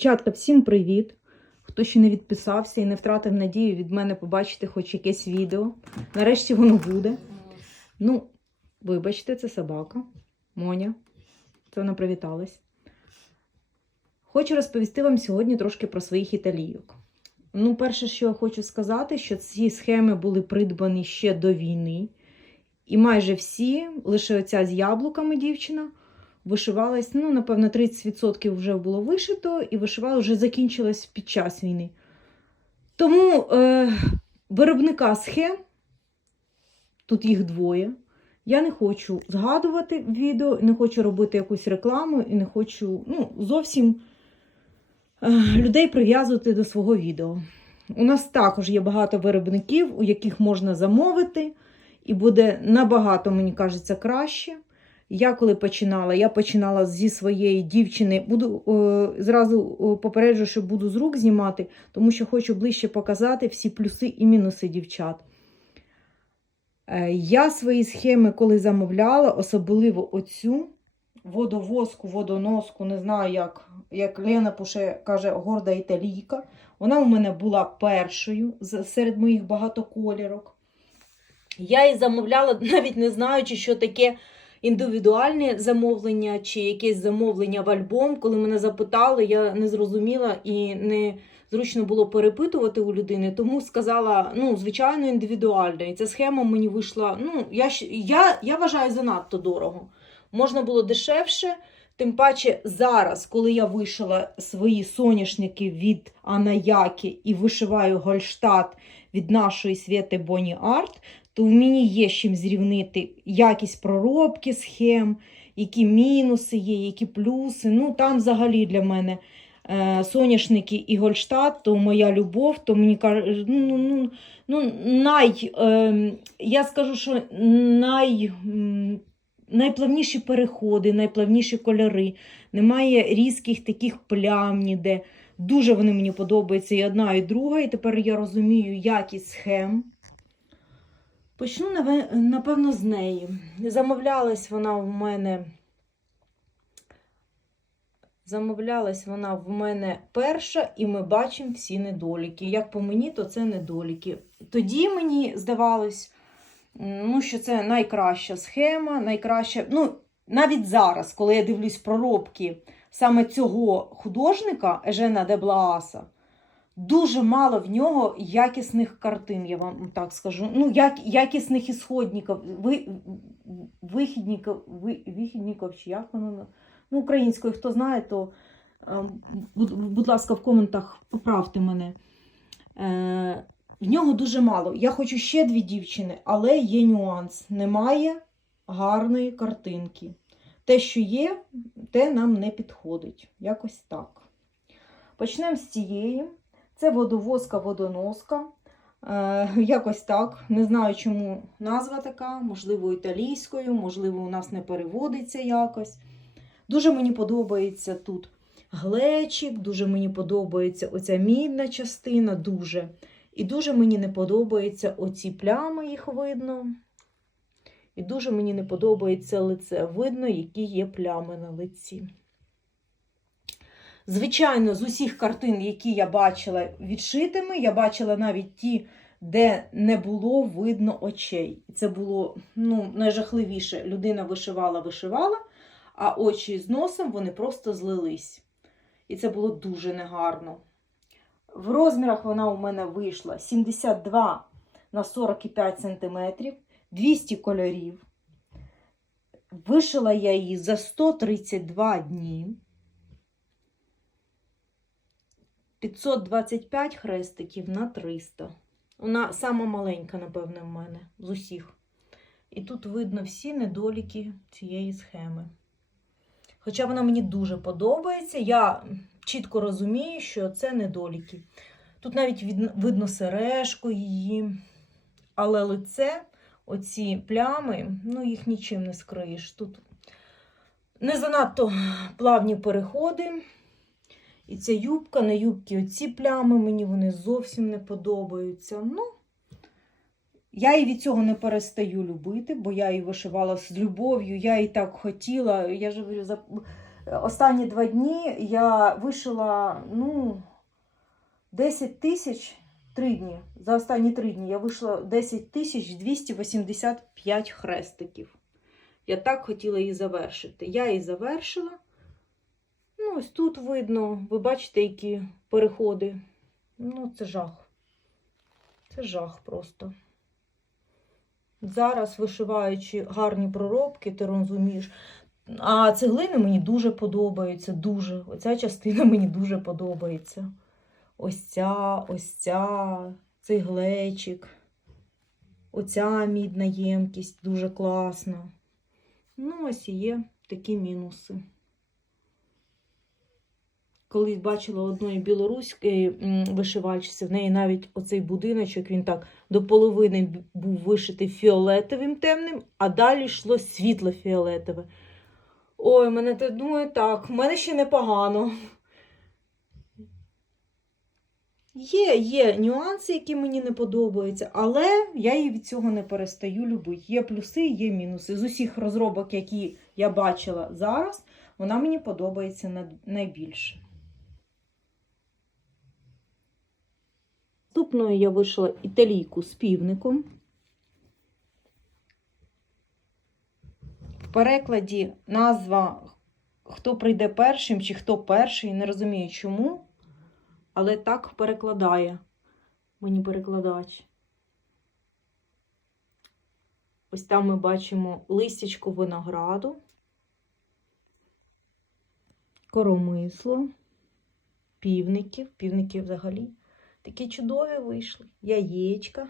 Дівчатка, всім привіт! Хто ще не відписався і не втратив надію від мене побачити хоч якесь відео. Нарешті воно буде. Ну, вибачте, це собака. Моня. Це вона привіталась. Хочу розповісти вам сьогодні трошки про своїх італійок. Ну, перше, що я хочу сказати, що ці схеми були придбані ще до війни. І майже всі, лише оця з яблуками дівчина, вишивалась, ну, напевно, 30% вже було вишито, і вишивала вже закінчилась під час війни. Тому е, виробника схем, тут їх двоє. Я не хочу згадувати відео, не хочу робити якусь рекламу і не хочу ну, зовсім е, людей прив'язувати до свого відео. У нас також є багато виробників, у яких можна замовити, і буде набагато, мені кажеться, краще. Я коли починала, я починала зі своєї дівчини. Буду е, зразу е, попереджу, що буду з рук знімати, тому що хочу ближче показати всі плюси і мінуси дівчат. Е, я свої схеми, коли замовляла, особливо оцю водовозку, водоноску, не знаю, як, як Лена Пуше каже, горда італійка. Вона у мене була першою серед моїх багатоколірок. Я її замовляла, навіть не знаючи, що таке індивідуальне замовлення чи якесь замовлення в альбом. Коли мене запитали, я не зрозуміла і не зручно було перепитувати у людини, тому сказала, ну, звичайно, індивідуальне. І ця схема мені вийшла. Ну, я, я, я вважаю занадто дорого. Можна було дешевше. Тим паче зараз, коли я вишила свої соняшники від Анаяки і вишиваю Гольштадт від нашої Свєти Боні Арт, то в мені є чим зрівнити якість проробки схем, які мінуси є, які плюси. Ну, там взагалі для мене е, соняшники і Гольштадт, то моя любов, то мені каже, ну, ну, ну, най, е, я скажу, що най, найплавніші переходи, найплавніші кольори. Немає різких таких плям ніде. Дуже вони мені подобаються і одна, і друга, і тепер я розумію якість схем. Почну, напевно, з неї. Замовлялась вона в мене. Замовлялась вона в мене перша, і ми бачимо всі недоліки. Як по мені, то це недоліки. Тоді мені здавалось, ну, що це найкраща схема, найкраща. Ну, навіть зараз, коли я дивлюсь проробки саме цього художника Ежена де Блааса, дуже мало в нього якісних картин, я вам так скажу. Ну, як, якісних ісходників, ви, вихідників, ви, вихідників, чи як воно? Ну, українською, хто знає, то, е, будь, будь ласка, в коментах поправте мене. Е, в нього дуже мало. Я хочу ще дві дівчини, але є нюанс. Немає гарної картинки. Те, що є, те нам не підходить. Якось так. Почнемо з цієї. Це водовозка, водоноска. Е, якось так. Не знаю, чому назва така, можливо, італійською, можливо, у нас не переводиться якось. Дуже мені подобається тут глечик, дуже мені подобається оця мідна частина, дуже. І дуже мені не подобаються оці плями, їх видно. І дуже мені не подобається лице. Видно, які є плями на лиці. Звичайно, з усіх картин, які я бачила відшитими, я бачила навіть ті, де не було видно очей. Це було ну, найжахливіше. Людина вишивала, вишивала, а очі з носом вони просто злились. І це було дуже негарно. В розмірах вона у мене вийшла 72 на 45 см, 200 кольорів. Вишила я її за 132 дні. 525 хрестиків на 300. Вона сама маленька, напевне, в мене з усіх. І тут видно всі недоліки цієї схеми. Хоча вона мені дуже подобається, я чітко розумію, що це недоліки. Тут навіть видно сережку її, але лице, оці плями, ну їх нічим не скриєш. Тут не занадто плавні переходи. І ця юбка на юбці, оці плями мені вони зовсім не подобаються. Ну, я її від цього не перестаю любити, бо я її вишивала з любов'ю, я її так хотіла. Я ж говорю, за... Останні два дні я вишила ну, 10 тисяч три дні. За останні три дні я вийшла 10 тисяч 285 хрестиків. Я так хотіла її завершити. Я її завершила. Ну, ось тут видно, ви бачите, які переходи. Ну, це жах. Це жах просто. Зараз, вишиваючи гарні проробки, ти розумієш. А цеглини мені дуже подобаються. Дуже. Оця частина мені дуже подобається. Ось ця, ось ця, цей глечик. Оця мідна ємкість дуже класна. Ну, ось і є такі мінуси. Колись бачила одної білоруської вишивальщиці, в неї навіть оцей будиночок, він так до половини був вишитий фіолетовим темним, а далі йшло світло-фіолетове. Ой, мене те думаю, так, в мене ще непогано. Є, є нюанси, які мені не подобаються, але я її від цього не перестаю любити. Є плюси, є мінуси. З усіх розробок, які я бачила зараз, вона мені подобається найбільше. Наступною я вишила італійку з півником. В перекладі назва Хто прийде першим чи хто перший, не розумію чому, але так перекладає мені перекладач. Ось там ми бачимо листячко винограду, коромисло, півників, півники взагалі. Такі чудові вийшли. Яєчка.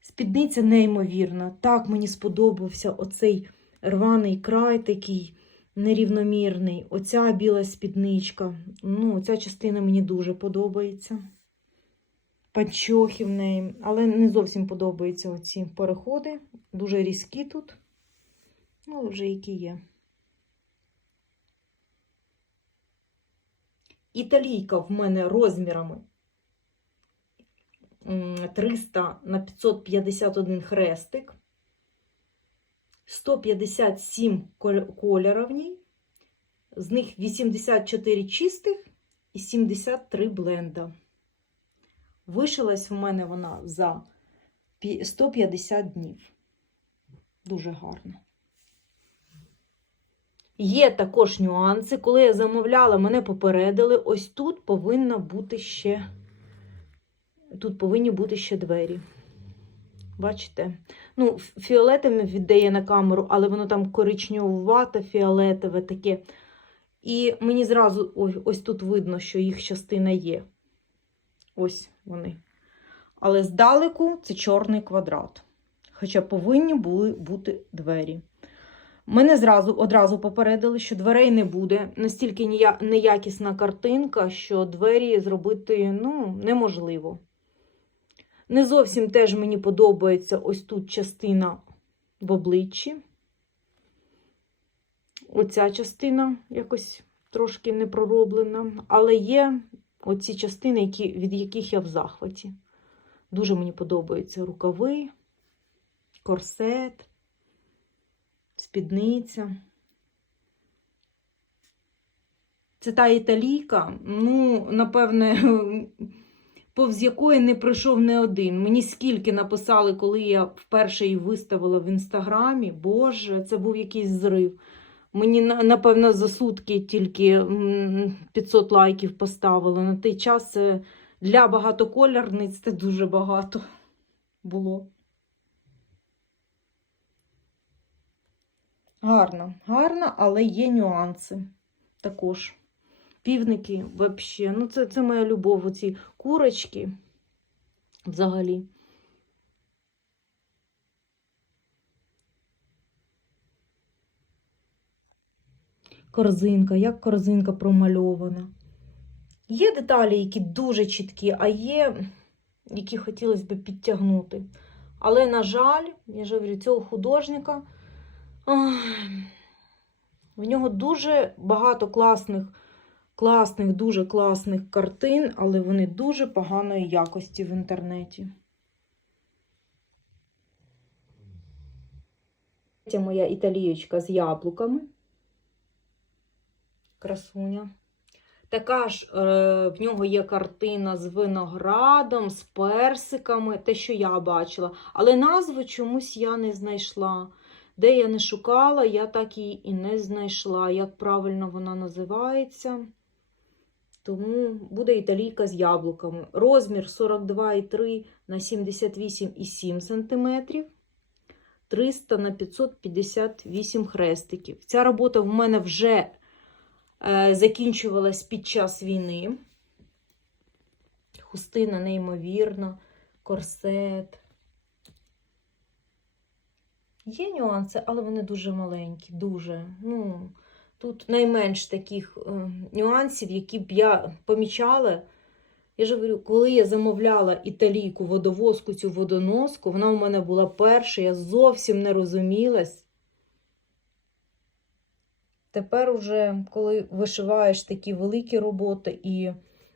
Спідниця неймовірна. Так мені сподобався оцей рваний край такий нерівномірний. Оця біла спідничка. Ну, ця частина мені дуже подобається. Панчохи в неї, але не зовсім подобаються оці переходи. Дуже різкі тут. Ну, вже які є. Італійка в мене розмірами 300 на 551 хрестик. 157 кольорів. З них 84 чистих і 73 бленда. Вишилась в мене вона за 150 днів. Дуже гарно. Є також нюанси. Коли я замовляла, мене попередили. Ось тут повинна бути ще. Тут повинні бути ще двері. Бачите? Ну, фіолетовим віддає на камеру, але воно там коричневувате, фіолетове таке. І мені зразу ось, ось тут видно, що їх частина є. Ось вони. Але здалеку це чорний квадрат. Хоча повинні були бути двері. Мене зразу одразу попередили, що дверей не буде. Настільки неякісна картинка, що двері зробити ну, неможливо. Не зовсім теж мені подобається ось тут частина в обличчі. Оця частина якось трошки не пророблена. Але є оці частини, які, від яких я в захваті. Дуже мені подобаються рукави, корсет, спідниця. Це та італійка, ну, напевне, повз якої не пройшов не один. Мені скільки написали, коли я вперше її виставила в інстаграмі. Боже, це був якийсь зрив. Мені, напевно, за сутки тільки 500 лайків поставили. На той час для багатоколірниць це дуже багато було. Гарно, гарно, але є нюанси також. Півники взагалі. Ну, це, це моя любов, оці курочки взагалі. Корзинка, як корзинка промальована. Є деталі, які дуже чіткі, а є, які хотілося б підтягнути. Але, на жаль, я ж говорю, цього художника. В нього дуже багато класних, класних, дуже класних картин, але вони дуже поганої якості в інтернеті. Це моя італієчка з яблуками. красуня. Така ж е, в нього є картина з виноградом, з персиками, те, що я бачила. Але назву чомусь я не знайшла. Де я не шукала, я так її і не знайшла, як правильно вона називається. Тому буде італійка з яблуками. Розмір 42,3 на 78,7 см. 300 на 558 хрестиків. Ця робота в мене вже е, закінчувалась під час війни. Хустина неймовірна, корсет. Є нюанси, але вони дуже маленькі, дуже. Ну, тут найменш таких е, нюансів, які б я помічала. Я ж говорю, коли я замовляла італійку водовозку, цю водоноску, вона у мене була перша, я зовсім не розумілась. Тепер уже, коли вишиваєш такі великі роботи і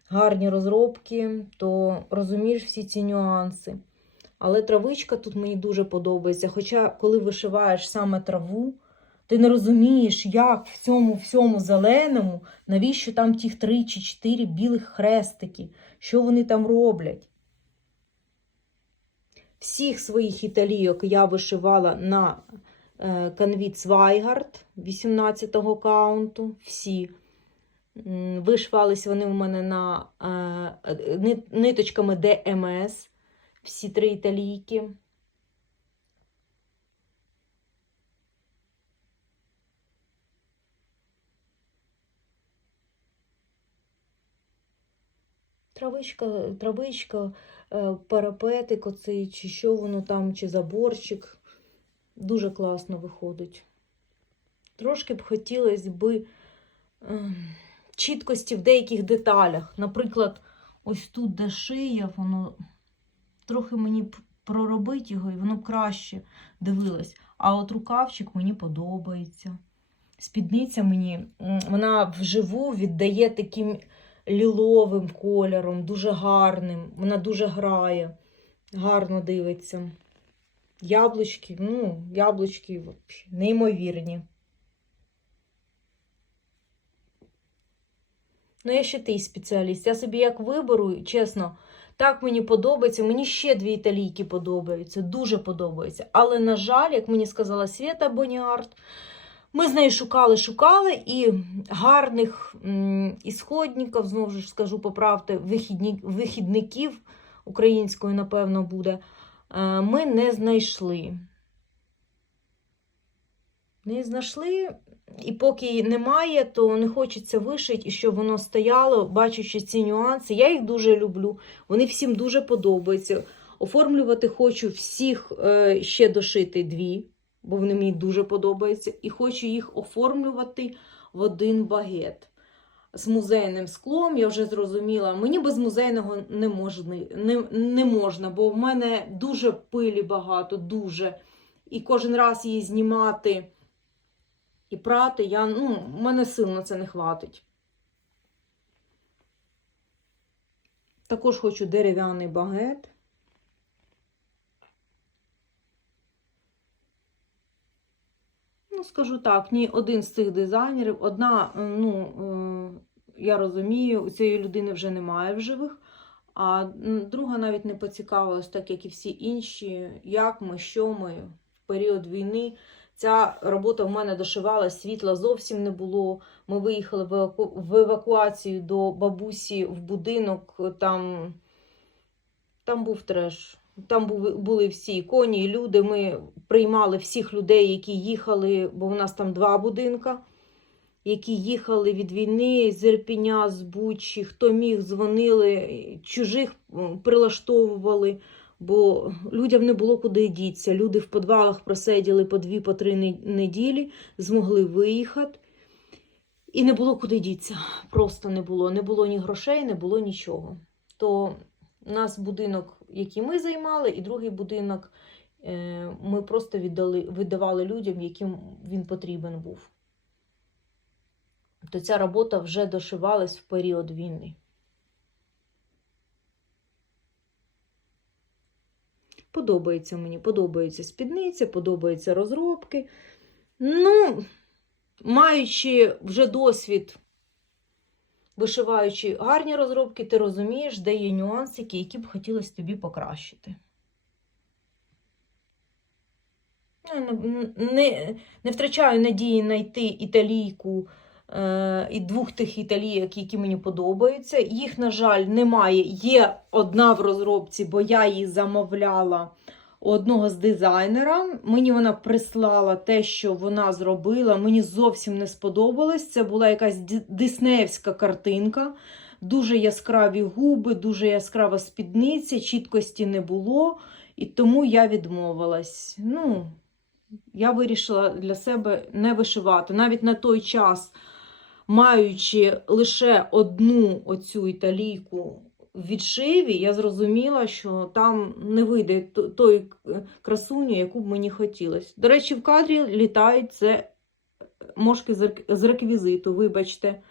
гарні розробки, то розумієш всі ці нюанси. Але травичка тут мені дуже подобається. Хоча, коли вишиваєш саме траву, ти не розумієш, як в цьому всьому зеленому, навіщо там тих три чи чотири білих хрестики, що вони там роблять. Всіх своїх італійок я вишивала на е, канві Цвайгард 18-го каунту. Всі. Вишивались вони у мене на е, ниточками ДМС. Всі три італійки. Травичка, травичка, е, парапетик оцей, чи що воно там, чи заборчик. Дуже класно виходить. Трошки б хотілося би е, чіткості в деяких деталях. Наприклад, ось тут, де шия, воно трохи мені проробить його, і воно краще дивилось. А от рукавчик мені подобається. Спідниця мені, вона вживу віддає таким ліловим кольором, дуже гарним. Вона дуже грає, гарно дивиться. Яблучки, ну, яблучки неймовірні. Ну, я ще той спеціаліст. Я собі як виберу, чесно, так мені подобається. Мені ще дві італійки подобаються, дуже подобаються. Але, на жаль, як мені сказала Свята Боніарт, ми з нею шукали, шукали, і гарних ісходників, знову ж скажу, поправте, вихідників українською, напевно, буде, е, ми не знайшли. Не знайшли, і поки немає, то не хочеться вишити, і щоб воно стояло, бачачи ці нюанси. Я їх дуже люблю, вони всім дуже подобаються. Оформлювати хочу всіх е, ще дошити дві, бо вони мені дуже подобаються. І хочу їх оформлювати в один багет. З музейним склом, я вже зрозуміла, мені без музейного не можна, не, не можна, бо в мене дуже пилі багато, дуже. І кожен раз її знімати і прати, я, ну, в мене сил на це не хватить. Також хочу дерев'яний багет. Ну, скажу так, ні один з цих дизайнерів, одна, ну, е, я розумію, у цієї людини вже немає в живих, а друга навіть не поцікавилась, так як і всі інші, як ми, що ми в період війни. Ця робота в мене дошивалась, світла зовсім не було. Ми виїхали в евакуацію до бабусі в будинок. Там, там був треш. Там були, всі коні, люди. Ми приймали всіх людей, які їхали, бо у нас там два будинка, які їхали від війни з Ірпіня, з Бучі, хто міг, дзвонили, чужих прилаштовували бо людям не було куди дітися. Люди в підвалах просиділи по дві, по три неділі, змогли виїхати. І не було куди дітися. Просто не було. Не було ні грошей, не було нічого. То у нас будинок, який ми займали, і другий будинок е, ми просто віддали, віддавали людям, яким він потрібен був. То ця робота вже дошивалась в період війни. Подобається мені, подобається спідниця, подобаються розробки. Ну, маючи вже досвід вишиваючи гарні розробки, ти розумієш, де є нюансики, які б хотілося тобі покращити. Не, не, не втрачаю надії знайти італійку і двох тих італійок, які мені подобаються. Їх, на жаль, немає. Є одна в розробці, бо я її замовляла у одного з дизайнера. Мені вона прислала те, що вона зробила. Мені зовсім не сподобалось. Це була якась диснеївська картинка. Дуже яскраві губи, дуже яскрава спідниця, чіткості не було, і тому я відмовилась. Ну, я вирішила для себе не вишивати. Навіть на той час, маючи лише одну оцю італійку в відшиві, я зрозуміла, що там не вийде т- той красуню, яку б мені хотілося. До речі, в кадрі літають це мошки з реквізиту, вибачте.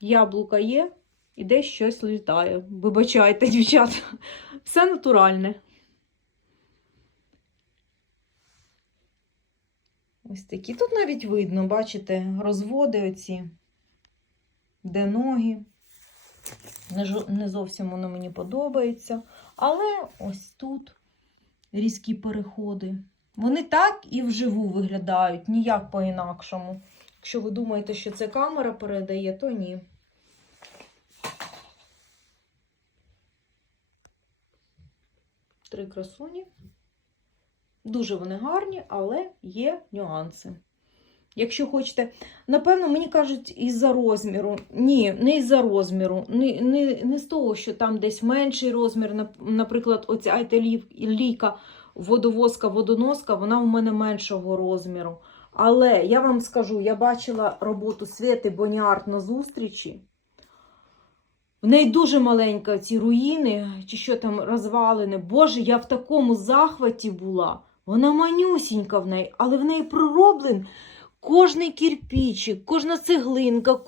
Яблука є, і десь щось літає. Вибачайте, дівчата. Все натуральне. Ось такі. Тут навіть видно, бачите, розводи оці, де ноги. Не, зовсім воно мені подобається. Але ось тут різкі переходи. Вони так і вживу виглядають, ніяк по-інакшому. Якщо ви думаєте, що це камера передає, то ні. Три красуні. Дуже вони гарні, але є нюанси. Якщо хочете, напевно, мені кажуть, із-за розміру. Ні, не із-за розміру. Не, не, не з того, що там десь менший розмір. Наприклад, оця італій- лійка водовозка, водоноска, вона у мене меншого розміру. Але я вам скажу, я бачила роботу Свєти Боніарт на зустрічі. В неї дуже маленька ці руїни, чи що там розвалини. Боже, я в такому захваті була. Вона манюсінька в неї, але в неї пророблен кожний кірпічик, кожна цеглинка,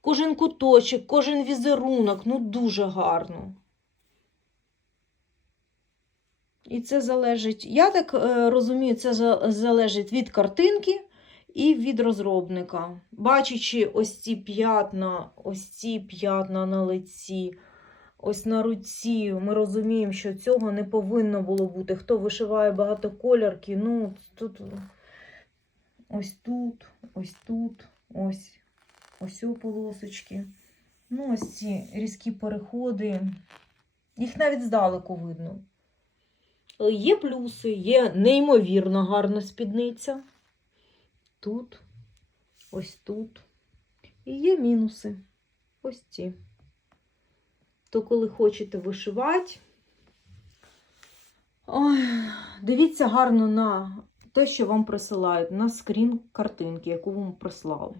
кожен куточок, кожен візерунок. Ну, дуже гарно. І це залежить, я так е, розумію, це залежить від картинки і від розробника. Бачачи ось ці п'ятна, ось ці п'ятна на лиці, ось на руці, ми розуміємо, що цього не повинно було бути. Хто вишиває багатоколірки, ну тут ось тут, ось тут, ось, ось у полосочки. Ну, ось ці різкі переходи. Їх навіть здалеку видно. Є плюси, є неймовірно гарна спідниця. Тут, ось тут. І є мінуси. Ось ці. То, коли хочете вишивати, ой, дивіться гарно на те, що вам присилають, на скрін картинки, яку вам прислали.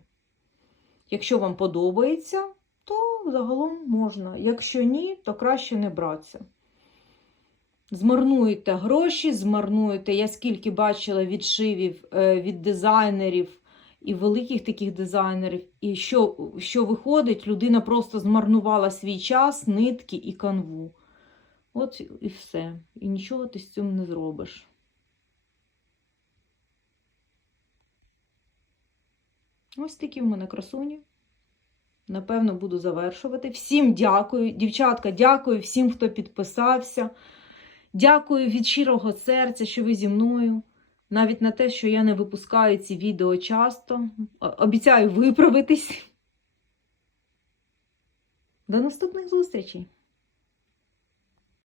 Якщо вам подобається, то загалом можна. Якщо ні, то краще не братися. Змарнуєте гроші, змарнуєте. Я скільки бачила відшивів е, від дизайнерів і великих таких дизайнерів, і що, що виходить, людина просто змарнувала свій час, нитки і канву. От і все. І нічого ти з цим не зробиш. Ось такі в мене красуні. Напевно, буду завершувати. Всім дякую. Дівчатка, дякую всім, хто підписався. Дякую від щирого серця, що ви зі мною. Навіть на те, що я не випускаю ці відео часто. Обіцяю виправитись. До наступних зустрічей!